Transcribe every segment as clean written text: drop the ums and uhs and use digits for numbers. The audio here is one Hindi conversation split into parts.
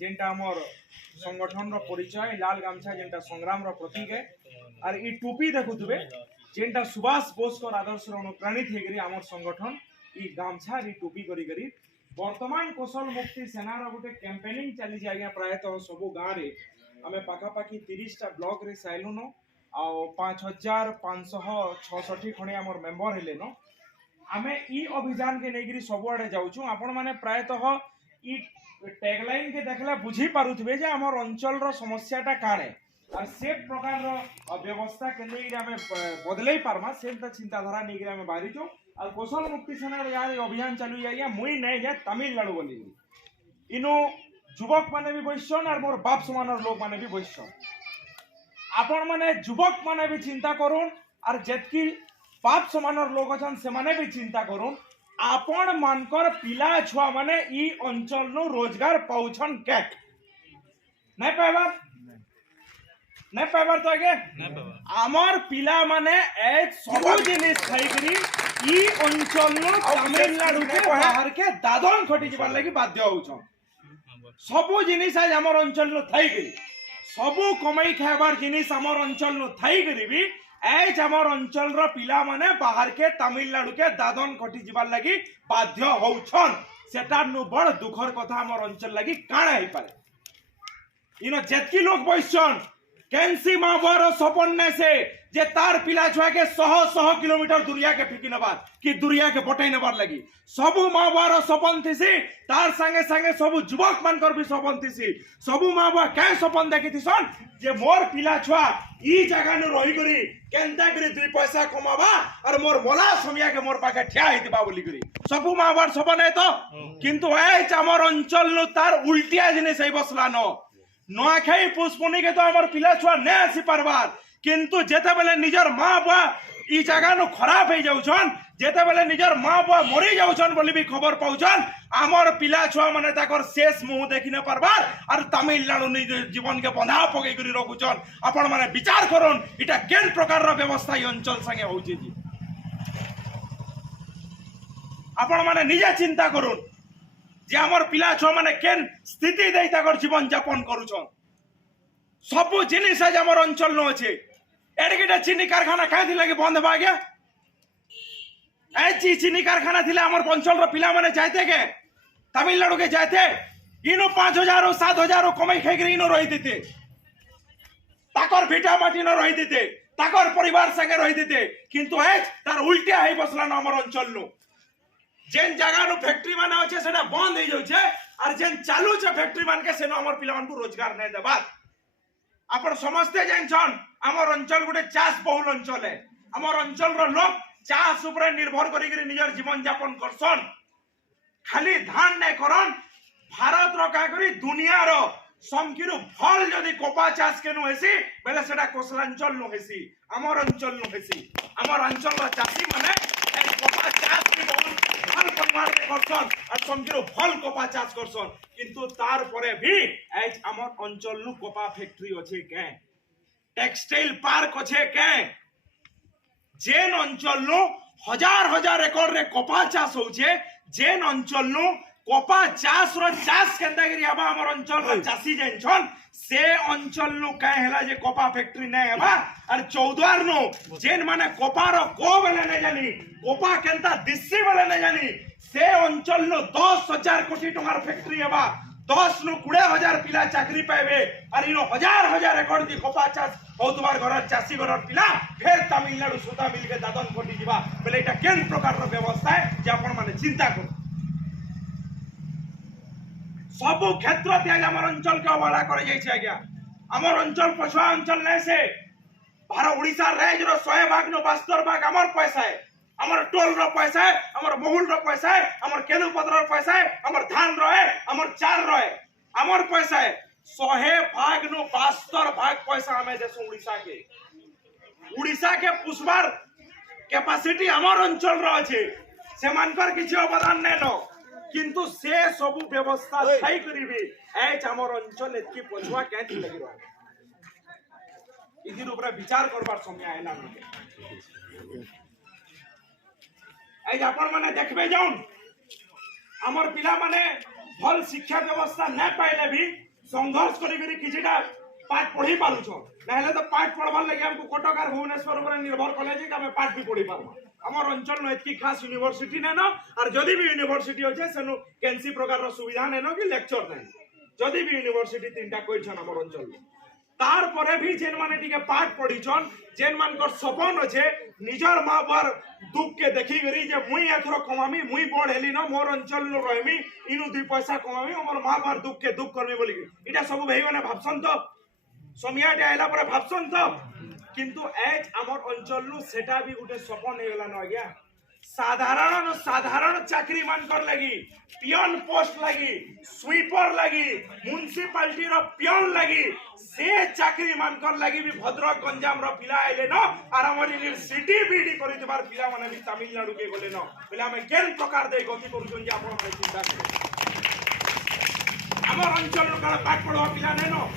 जेनटा हमर संगठन रो परिचय लाल गामछा जेनटा संग्राम रो प्रतीक है और ई टोपी देखुथबे जेनटा सुभाष बोस को आदर्श रो अनुप्राणित हेगरी हमर संगठन ई गामछा ई टोपी करी करी वर्तमान कौशल मुक्ति सेना रो गोटे कैंपेनिंग चली जाय प्रायतः सब गाँव रे आमे पाखापाखि 30 टा ब्लॉक रे साइलुन आ 5566 खणे हमर मेंबर हेले न आमे ई अभियान के नेगिरी सबुआडे जाउछु आपण माने प्रायतः ई टैगलाइन के देखला बुझी पारुथबे जे हमर अंचल रो समस्याटा काणे और से प्रकार रो व्यवस्था के नेगिरी आमे बदलै पारमा सेंता चिंताधारा नेगिरी आमे बारिचो और कौशल मुक्ति सेना रो यार अभियान चालू जाइया मुई नै जा तमिलनाडु बोली इनो युवक माने भी बइसन और मोर बाप समान लोग माने भी बइसन आपण माने युवक माने भी चिंता करूं और जेतकी बाप समान लोग अछन से माने भी चिंता करूं आपण मानकर पिला छुआ माने ई अंचल नो रोजगार पाउछन के नै पाइबार तो आगे आमर पिला माने एक सब जिनिस खाइकरी ई अंचल नो तमिलनाडु के बाहर के दादन खटी जिबार लागि बाध्य होछन सब जिनिस आज आमर अंचल नो थाइकरी सब कमाई खाइबार जिनिस आमर अंचल नो थाइकरी भी एज आमर अंचल रो पिला माने बाहर के तमिलनाडु के दादन खटी जिबार लागि बाध्य होछन सेटा नु बड़ दुखर कथा आमर अंचल लागि काणा हे पारे इनो जेतकी लोग बइसन कैंसी मां बारो सपन ने से जे तार पिला छुआ के 100 किलोमीटर दुनिया के फिकी नबार कि दुनिया के बटै नबार लगी सबु मां बारो सपन थिसी तार संगे संगे सबु युवक मानकर भी सपन थिसी सबु मां बा काय सपन देखिथिसन जे मोर पिला छुआ ई जगह न रही करी केनता करी 2 पैसा कमाबा और मोर मोला समिया के मोर पाके ठिया हितबा बोली करी सबु मां बार सपन है तो किंतु ए हमर अंचल नो तार उल्टिया जिनिस है बसला न नोआखाई पुष्पनी के तो हमर पिला छुआ नै आसी पारबार किंतु जेते बेले निजर मां बुआ ई जगह नो खराब हो जाउछन जेते बेले निजर मां बुआ मरी जाउछन बोली भी खबर पाउछन हमर पिला छुआ माने ताकर शेष मुंह देखि न पारबार और तमिलनाडु नि जीवन के बंधा पकई करी रखुछन आपण माने विचार करन इटा केन प्रकार रो व्यवस्था ई अंचल संगे होउछि जी आपण माने निजे चिंता करन जे हमर पिला छुआ माने केन स्थिति देई ताकर जीवन यापन करूछन सब जिनिस आज हमर अंचल न अछि एडकेटा चीनी कारखाना काहे लगे बंद बा गया ऐ चीनी कारखाना थिले हमर अंचल रो पिला माने जायते के तमिलनाडु के जायते इनो 5000 और 7000 कमाई खाइ के इनो रहि देते ताकर भिटा माटी न रहि देते ताकर परिवार संगे रहि देते किंतु ए तार उल्टिया है बसला न हमर अंचल नु जेन जगह नु फैक्ट्री माने अछि सेटा बंद हो जाउ छे और जेन चालू छे फैक्ट्री मान के सेनो हमर पिला मान को रोजगार नै देबा आपण समझते जानछन हमर अंचल गुटे चास बहुल अंचल है हमर अंचल रो लोग चास ऊपर निर्भर करी करी निजर जीवन यापन करसन खाली धान नै करन भारत रो का करी दुनिया रो समकिरु फल जदी कोपा चास केनु हेसी बेले सेटा कोसलांचल नु हेसी हमर अंचल नु हेसी हमर अंचल रो चासी माने ए कोपा चास के बहुत फल परिवार करसन और समकिरु फल कोपा चास करसन किंतु तार परे भी एज हमर अंचल नु कोपा फैक्ट्री अछि के टेक्सटाइल पार्क अछि के जेन अंचल नु हजार एकड़ रे कोपा चास होछे जेन अंचल नु कोपा चास रो चास केंदा करी हबा हमर अंचल रो चासी जेनछन से अंचल नु काहे हला जे कोपा फैक्ट्री नै हबा और 14 नु जेन माने कोपा रो को बेले नै जानी कोपा केंता दिस्सी बेले नै जानी से अंचल नु 10,000 कोटी टंगार फैक्ट्री हबा 10 नु 20,000 पिला चाकरी पाइबे और इनो हजार एकड़ दी कोपा चास बहुतबार घर चासी घर पिला फिर तमिलनाडु सुता मिल के दादन कोटी जीवा बेले एटा केन प्रकार रो व्यवस्था है जे आपण माने चिंता करू सब क्षेत्र त्याग हमर अंचल के अवहेला करे जाय छै आज्ञा हमर अंचल पछुआ अंचल नै से भारत ओडिसा राज्य रो 100 भाग नो 72 भाग हमर पैसा है हमर टोल रो पैसा है हमर बहुल रो पैसा है हमर केलु पत्र रो पैसा है हमर धान रो है हमर चार रो है हमर पैसा है 100 भाग नो 72 भाग पैसा हमें देसु उड़ीसा के पुष्पार कैपेसिटी हमर अंचल रो अछि से मानकर किछि अवदान नै नो किंतु से सब व्यवस्था थाई करिबे एच हमर अंचल एतकी पछुआ केथि लागि रह इदिर ऊपर विचार करबार समय आइला एज आपण माने देखबे जाउन हमर पिला माने भल शिक्षा व्यवस्था न पाइले भी संघर्ष करी किछिटा पाठ पढ़ी पारुछ ना तो पाठ पढ़वार लगे हमको कटक और भुवनेश्वर ऊपर निर्भर कले जे आमे पाठ भी पढ़ी पारबा हमर अंचल में एतकी खास यूनिवर्सिटी नै न और जदी भी यूनिवर्सिटी होचे सेनु केनसी प्रकार रो सुविधा नै न कि लेक्चर नै जदी भी यूनिवर्सिटी तीनटा कइछन हमर अंचल में तार परे भी जेन माने टिके पाठ पढ़ीछन जेन मानकर सपन अछि निजर मां बार दुख के देखि गरी जे मुई एथरो कमामी मुई बड़ हेली न मोर अंचल न रहमी इनु दुई पैसा कमामी हमर मां बार दुख के दुख करमी बोली इटा सब भाई माने भाबसन तो समियाटे आइला परे भाबसन तो किंतु एज हमर अंचल नु सेटा भी गुटे सपन हेला न आज्ञा साधारण चाकरी मान कर लगी पियन पोस्ट लगी स्वीपर लगी म्युनिसिपालिटी रो पियन लगी से चाकरी मान कर लगी भी भद्रक गंजाम रो पिला आइले न और हमर यूनिवर्सिटी बीडी करि देबार पिला माने भी तमिलनाडु के गले न बोले हम केन प्रकार दे गति करू जे आपण माने चिंता करे हमर अंचल रो काला पाठ पढ़वा पिला नै न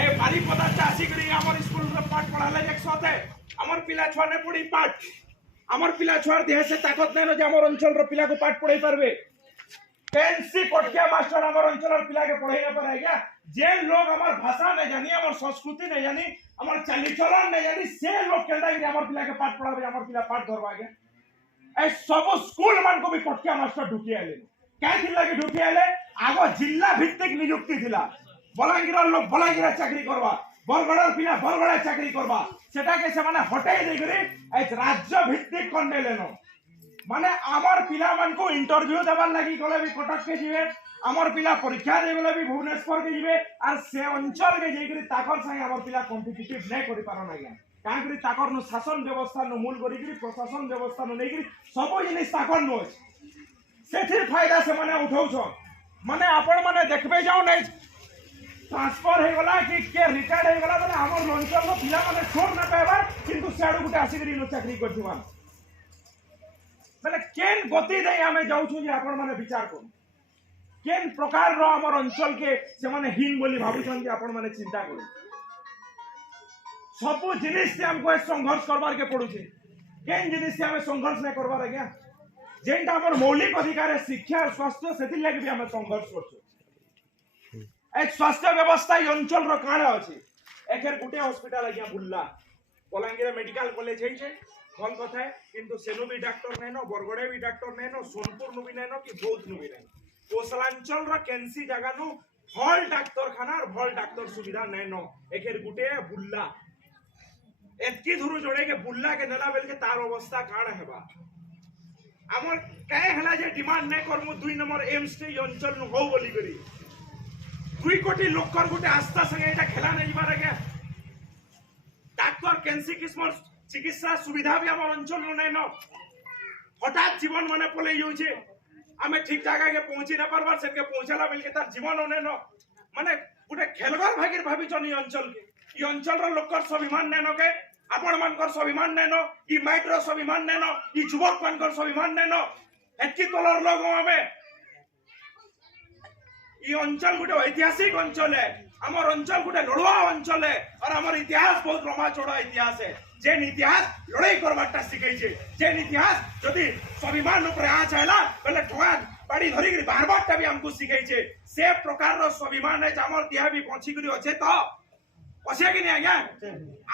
ए भारी पदा चासी करी हमर स्कूल रो पाठ पढ़ाले एक साथे हमर पिला छुआ ने पढ़ी पाठ हमर पिला छुआर देह से ताकत नै न जे हमर अंचल रो पिला को पाठ पढ़ाई परबे केनसी कोठिया मास्टर हमर अंचल रो पिला के पढ़ाई न पारे क्या जे लोग हमर भाषा नै जानी हमर संस्कृति नै जानी हमर चाली चलन नै जानी से लोग केंदा कि हमर पिला के पाठ पढ़ाबे हमर पिला पाठ धरबा के ए सब स्कूल मान को भी कोठिया मास्टर ढुकी आले क्या थिला कि ढुकी आले आगो जिला भित्तिक नियुक्ति थिला बलांगीर लोग बलांगीर चाकरी करबा बरगड़र पिला बरगड़ा चाकरी करबा सेटा के से माने हटाई दे गरे आज राज्य भित्तिक करने लेनो माने आमर पिला मान को इंटरव्यू देबार लागि गले भी कटक के जिवे आमर पिला परीक्षा दे गले भी भुवनेश्वर के जिवे और से अंचल के जेकरी ताकर संग आमर पिला कॉम्पिटिटिव नै करि पारो ना कांकरी ताकर नो शासन व्यवस्था नो मूल करिकरी प्रशासन व्यवस्था नो नेकरी सब जिनिस ताकर नो सेथिर फायदा से माने उठाउ छ माने आपण माने देखबे जाओ नै ट्रांसफर हे गला कि के रिटायर्ड हे गला माने हमर लंचर नो पिला माने छोड़ ना पाएबार किंतु सेडु गुटे आसी करी नो चाकरी करथिबान माने केन गति दे हमें जाउ छु जे आपण माने विचार करू केन प्रकार रो हमर अंचल के से माने हीन बोली भाबु छन जे आपण माने चिंता करू सब जिनिस से हमको संघर्ष करबार के पड़ू छे केन जिनिस से हमें संघर्ष नै करबार आज्ञा जेंटा हमर मौलिक अधिकार है शिक्षा और स्वास्थ्य सेति लागि भी हमें संघर्ष करछु एक स्वास्थ्य व्यवस्था अंचल रो काणे अछि एकर गुटे हॉस्पिटल आज्ञा बुल्ला बलांगीर मेडिकल कॉलेज है छे भल कथा है किंतु सेनु भी डॉक्टर नै न बरगड़े भी डॉक्टर नै न सोनपुर नु भी नै न कि बौद्ध नु भी नै कोसलांचल रो केनसी जगह नु भल डॉक्टर खाना और भल डॉक्टर सुविधा नै न एकर गुटे बुल्ला एतकी धुरु जोड़े के बुल्ला के नेला बेल के तार अवस्था काणे हेबा हमर काहे हला जे डिमांड नै करमु 2 नंबर एम्स के अंचल नु हो बोली करी 2 कोटी लोकर गुटे आस्था संगे एटा खेला नै जिबार के डॉक्टर केनसी किस्मर चिकित्सा सुविधा भी हमर अंचल नु नै न हठात जीवन माने पले होचे हमें ठीक जगह के पहुंची न परबार से के पहुंचला बेल के तार जीवन होने न माने गुटे खेलगर भागिर भाबी जनी अंचल के ई अंचल रो लोकर स्वाभिमान नै न के आपण मानकर स्वाभिमान नै न ई माइट रो स्वाभिमान नै न ई जुवक मानकर स्वाभिमान नै न एतकी तलर लोग हमें ई अंचल गुटे ऐतिहासिक अंचल है हमर अंचल गुटे लड़वा अंचल है और हमर इतिहास बहुत लंबा चौड़ा इतिहास है जेन इतिहास लड़ाई करबाटा सिखै छे जेन इतिहास जदि स्वाभिमान ऊपर आ चाहला पहले ठोगा बाड़ी धरि के बारबारटा भी हमको सिखै छे से प्रकार रो स्वाभिमान है हमर देह भी पहुंची करी अछि तो अछि कि नै आज्ञा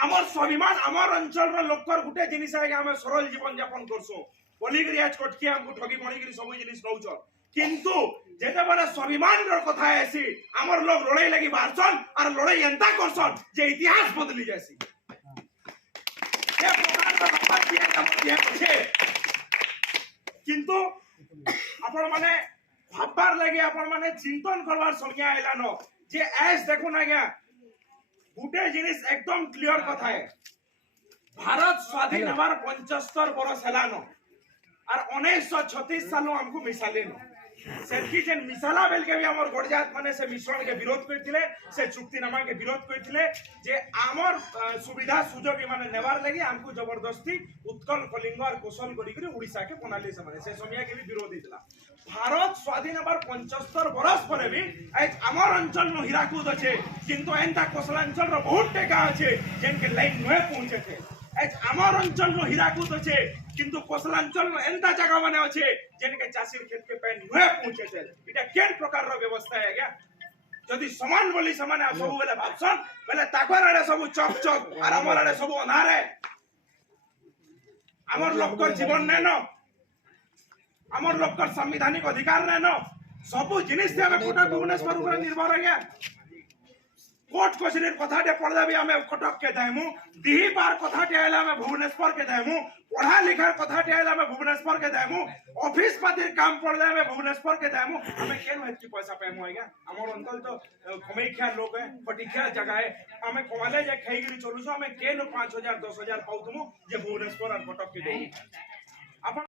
हमर स्वाभिमान हमर अंचल रो लोकर गुटे जिनिस है हम सरल जीवन यापन करसो बोली करी आज कटके हमको ठगी बणी करी सब जिनिस नौछ किंतु जेते बने स्वाभिमान रो कथा आसी हमर लोग लड़ाई लागि बारसन और लड़ाई एंता करसन जे इतिहास बदली जासी ए प्रकार रो बात दिया हमर छे किंतु आपण माने भाबबार लागि आपण माने चिंतन करबार समय आइला न जे एस देखो ना गया गुटे जिनिस एकदम क्लियर कथा है भारत स्वाधीन हमार 75 वर्ष हेलानो और 1936 साल हमको मिसाले न सेठी जेन मिसाला बेल के भी हमर गडजात माने से मिश्रण के विरोध करथिले से चुक्तिनामा के विरोध करथिले जे हमर सुविधा सुजोग माने नेवार लागि हमको जबरदस्ती उत्कल कलिंग और कौशल करी करी उड़ीसा के बनाले से माने से समय के भी विरोध हितला भारत स्वाधीन हमार 75 वर्ष पर भी आज हमर अंचल नो हीराकुद अछि किंतु एंता कोसलांचल रो बहुत टेका अछि जेन के लाइन नय पहुंचे थे आज हमर अंचल नो हीराकुद अछि किंतु कोसलांचल नो एंता जगह माने अछि जेन के चासीर खेत के पैन नय पहुंचे थे इटा केन प्रकार रो व्यवस्था है क्या যদি সমান বলি সমানে সবু বেলে ভাবছন বেলে তাকর আড়ে সবু চক চক আর আমার আড়ে সবু অন্ধারে আমার লোকর জীবন নেন আমার লোকর সাংবিধানিক অধিকার নেন সবু জিনিস দিয়ে আমি কোটা ভুবনেশ্বর উপরে নির্ভর আজ্ঞা कोर्ट कचेरीर कथाटे पढ़दा भी आमे कटक के देमु दिही पार कथाटे आइला आमे भुवनेश्वर के देमु पढ़ा लिखार कथाटे आइला आमे भुवनेश्वर के देमु ऑफिस पातिर काम पड़ले आमे भुवनेश्वर के देमु आमे केन हेतकी पैसा पेमु आज्ञा हमर अंकल तो कमैखिया लोग है फटिखिया जगह है आमे कमाले जे खैगिरी चलुसो आमे केन 5000 10000 पाउतमु जे भुवनेश्वर और कटक के देमु